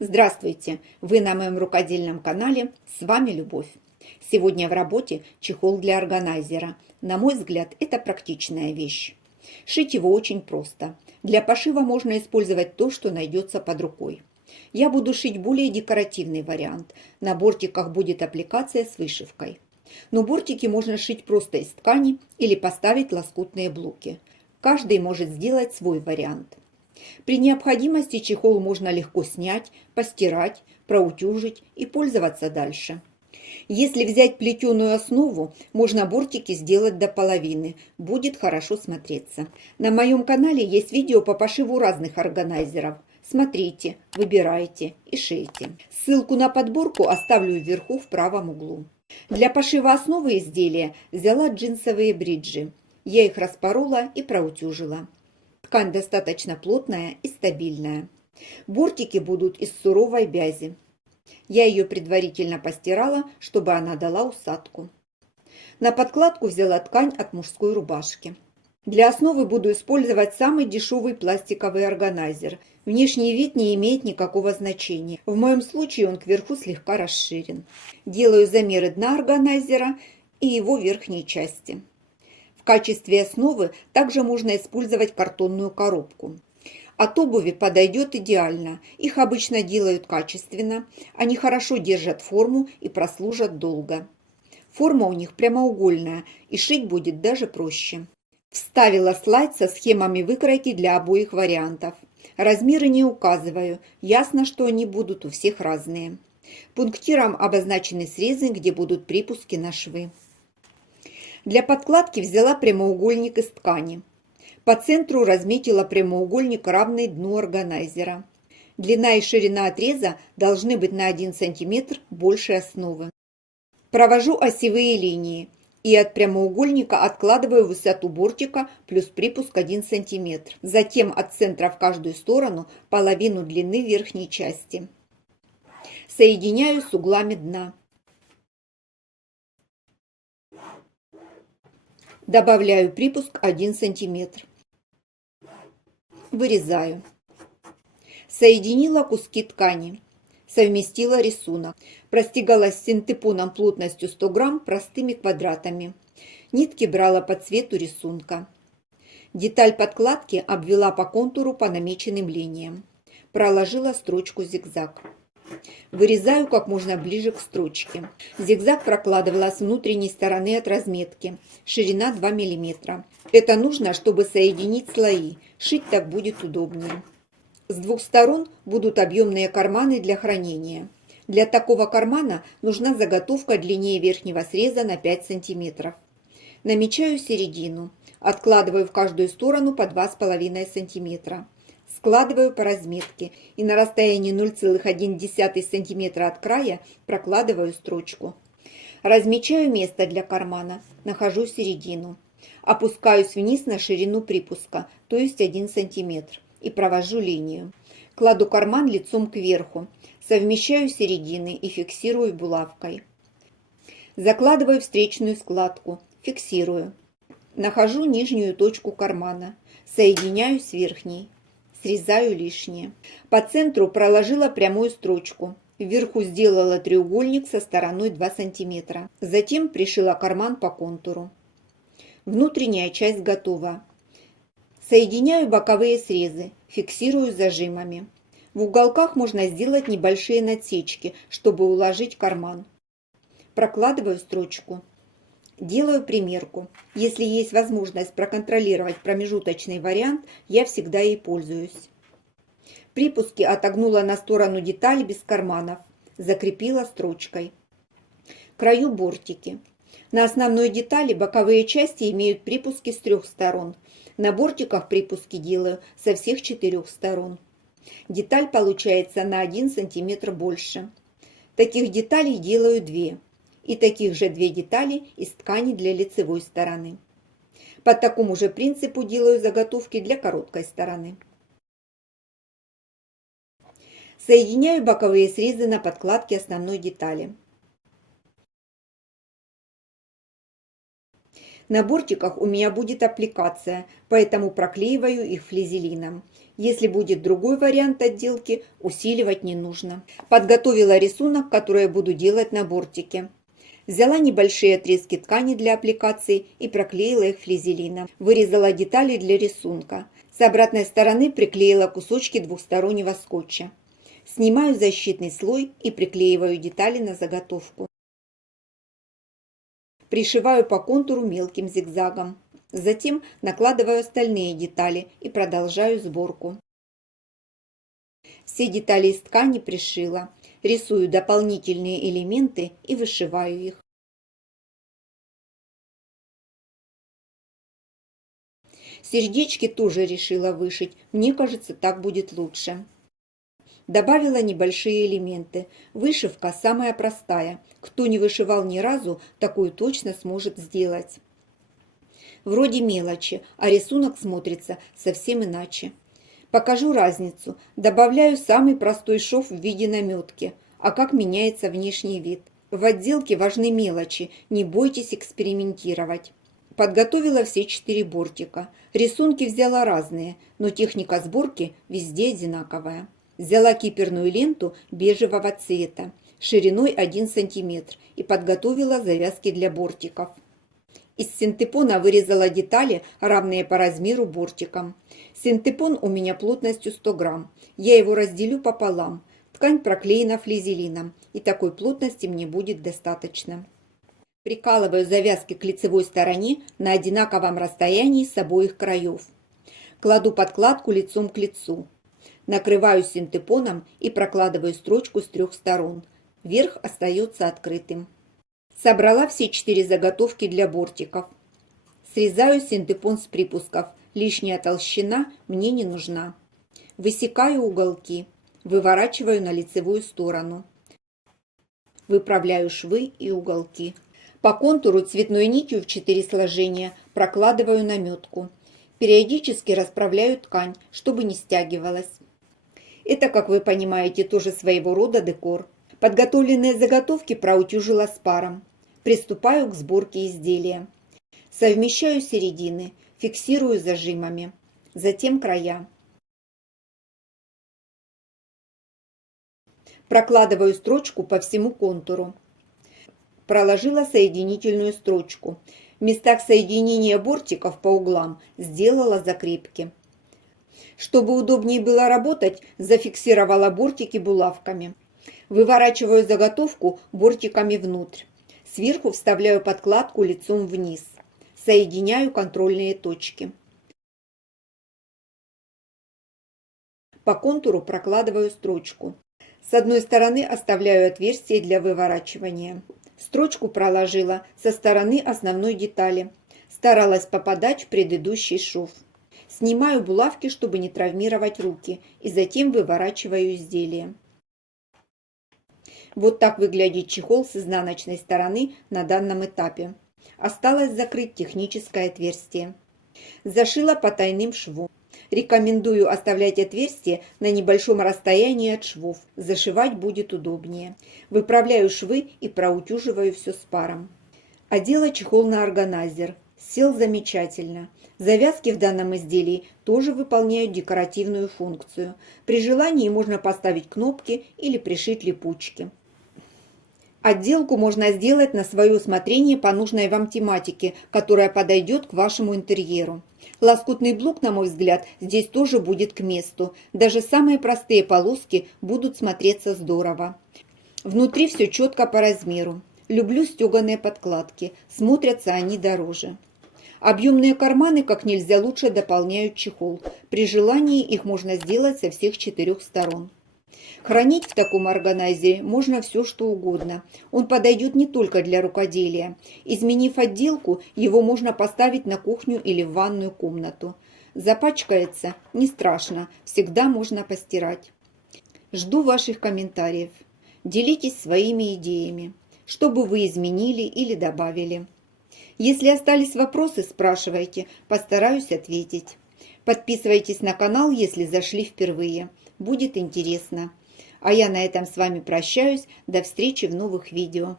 Здравствуйте! Вы на моем рукодельном канале, с вами Любовь. Сегодня в работе чехол для органайзера. На мой взгляд, это практичная вещь. Шить его очень просто. Для пошива можно использовать то, что найдется под рукой. Я буду шить более декоративный вариант. На бортиках будет аппликация с вышивкой. Но бортики можно шить просто из ткани или поставить лоскутные блоки. Каждый может сделать свой вариант. При необходимости чехол можно легко снять, постирать, проутюжить и пользоваться дальше. Если взять плетеную основу, можно бортики сделать до половины, будет хорошо смотреться. На моем канале есть видео по пошиву разных органайзеров. Смотрите, выбирайте и шейте. Ссылку на подборку оставлю вверху в правом углу. Для пошива основы изделия взяла джинсовые бриджи. Я их распорола и проутюжила. Ткань достаточно плотная и стабильная. Бортики будут из суровой бязи. Я ее предварительно постирала, чтобы она дала усадку. На подкладку взяла ткань от мужской рубашки. Для основы буду использовать самый дешевый пластиковый органайзер. Внешний вид не имеет никакого значения. В моем случае он кверху слегка расширен. Делаю замеры дна органайзера и его верхней части. В качестве основы также можно использовать картонную коробку. От обуви подойдет идеально. Их обычно делают качественно. Они хорошо держат форму и прослужат долго. Форма у них прямоугольная, и шить будет даже проще. Вставила слайд со схемами выкройки для обоих вариантов. Размеры не указываю. Ясно, что они будут у всех разные. Пунктиром обозначены срезы, где будут припуски на швы. Для подкладки взяла прямоугольник из ткани. По центру разметила прямоугольник, равный дну органайзера. Длина и ширина отреза должны быть на 1 см больше основы. Провожу осевые линии и от прямоугольника откладываю высоту бортика плюс припуск 1 см. Затем от центра в каждую сторону половину длины верхней части. Соединяю с углами дна. Добавляю припуск 1 см. Вырезаю. Соединила куски ткани. Совместила рисунок. Простегалась синтепоном плотностью 100 грамм простыми квадратами. Нитки брала по цвету рисунка. Деталь подкладки обвела по контуру по намеченным линиям. Проложила строчку зигзаг. Вырезаю как можно ближе к строчке. Зигзаг прокладывала с внутренней стороны от разметки. Ширина 2 мм. Это нужно, чтобы соединить слои. Шить так будет удобнее. С двух сторон будут объемные карманы для хранения. Для такого кармана нужна заготовка длиннее верхнего среза на 5 см. Намечаю середину. Откладываю в каждую сторону по 2,5 см. Складываю по разметке и на расстоянии 0,1 см от края прокладываю строчку. Размечаю место для кармана, нахожу середину. Опускаюсь вниз на ширину припуска, то есть 1 см, и провожу линию. Кладу карман лицом кверху, совмещаю середины и фиксирую булавкой. Закладываю встречную складку, фиксирую. Нахожу нижнюю точку кармана, соединяю с верхней. Срезаю лишнее. По центру проложила прямую строчку. Вверху сделала треугольник со стороной 2 см. Затем пришила карман по контуру. Внутренняя часть готова. Соединяю боковые срезы, фиксирую зажимами. В уголках можно сделать небольшие надсечки, чтобы уложить карман. Прокладываю строчку. Делаю примерку. Если есть возможность проконтролировать промежуточный вариант, я всегда ей пользуюсь. Припуски отогнула на сторону детали без карманов. Закрепила строчкой. Краю бортики. На основной детали боковые части имеют припуски с 3 сторон. На бортиках припуски делаю со всех 4 сторон. Деталь получается на 1 см больше. Таких деталей делаю 2. И таких же 2 детали из ткани для лицевой стороны. По такому же принципу делаю заготовки для короткой стороны. Соединяю боковые срезы на подкладке основной детали. На бортиках у меня будет аппликация, поэтому проклеиваю их флизелином. Если будет другой вариант отделки, усиливать не нужно. Подготовила рисунок, который я буду делать на бортике. Взяла небольшие отрезки ткани для аппликации и проклеила их флизелином. Вырезала детали для рисунка. С обратной стороны приклеила кусочки двухстороннего скотча. Снимаю защитный слой и приклеиваю детали на заготовку. Пришиваю по контуру мелким зигзагом. Затем накладываю остальные детали и продолжаю сборку. Все детали из ткани пришила. Рисую дополнительные элементы и вышиваю их. Сердечки тоже решила вышить. Мне кажется, так будет лучше. Добавила небольшие элементы. Вышивка самая простая. Кто не вышивал ни разу, такую точно сможет сделать. Вроде мелочи, а рисунок смотрится совсем иначе. Покажу разницу. Добавляю самый простой шов в виде наметки. А как меняется внешний вид? В отделке важны мелочи, не бойтесь экспериментировать. Подготовила все 4 бортика. Рисунки взяла разные, но техника сборки везде одинаковая. Взяла киперную ленту бежевого цвета, шириной 1 см и подготовила завязки для бортиков. Из синтепона вырезала детали, равные по размеру бортикам. Синтепон у меня плотностью 100 грамм. Я его разделю пополам. Ткань проклеена флизелином, и такой плотности мне будет достаточно. Прикалываю завязки к лицевой стороне на одинаковом расстоянии с обоих краев. Кладу подкладку лицом к лицу. Накрываю синтепоном и прокладываю строчку с 3 сторон. Верх остается открытым. Собрала все 4 заготовки для бортиков. Срезаю синтепон с припусков. Лишняя толщина мне не нужна. Высекаю уголки. Выворачиваю на лицевую сторону. Выправляю швы и уголки. По контуру цветной нитью в 4 сложения прокладываю наметку. Периодически расправляю ткань, чтобы не стягивалась. Это, как вы понимаете, тоже своего рода декор. Подготовленные заготовки проутюжила спаром. Приступаю к сборке изделия. Совмещаю середины, фиксирую зажимами. Затем края. Прокладываю строчку по всему контуру. Проложила соединительную строчку. В местах соединения бортиков по углам сделала закрепки. Чтобы удобнее было работать, зафиксировала бортики булавками. Выворачиваю заготовку бортиками внутрь. Сверху вставляю подкладку лицом вниз. Соединяю контрольные точки. По контуру прокладываю строчку. С одной стороны оставляю отверстие для выворачивания. Строчку проложила со стороны основной детали. Старалась попадать в предыдущий шов. Снимаю булавки, чтобы не травмировать руки, и затем выворачиваю изделие. Вот так выглядит чехол с изнаночной стороны на данном этапе. Осталось закрыть техническое отверстие. Зашила потайным швом. Рекомендую оставлять отверстие на небольшом расстоянии от швов. Зашивать будет удобнее. Выправляю швы и проутюживаю все с паром. Одела чехол на органайзер. Сел замечательно. Завязки в данном изделии тоже выполняют декоративную функцию. При желании можно поставить кнопки или пришить липучки. Отделку можно сделать на свое усмотрение по нужной вам тематике, которая подойдет к вашему интерьеру. Лоскутный блок, на мой взгляд, здесь тоже будет к месту. Даже самые простые полоски будут смотреться здорово. Внутри все четко по размеру. Люблю стеганые подкладки, смотрятся они дороже. Объемные карманы как нельзя лучше дополняют чехол. При желании их можно сделать со всех 4 сторон. Хранить в таком органайзере можно все, что угодно. Он подойдет не только для рукоделия. Изменив отделку, его можно поставить на кухню или в ванную комнату. Запачкается, не страшно, всегда можно постирать. Жду ваших комментариев. Делитесь своими идеями, что бы вы изменили или добавили. Если остались вопросы, спрашивайте, постараюсь ответить. Подписывайтесь на канал, если зашли впервые. Будет интересно. А я на этом с вами прощаюсь. До встречи в новых видео.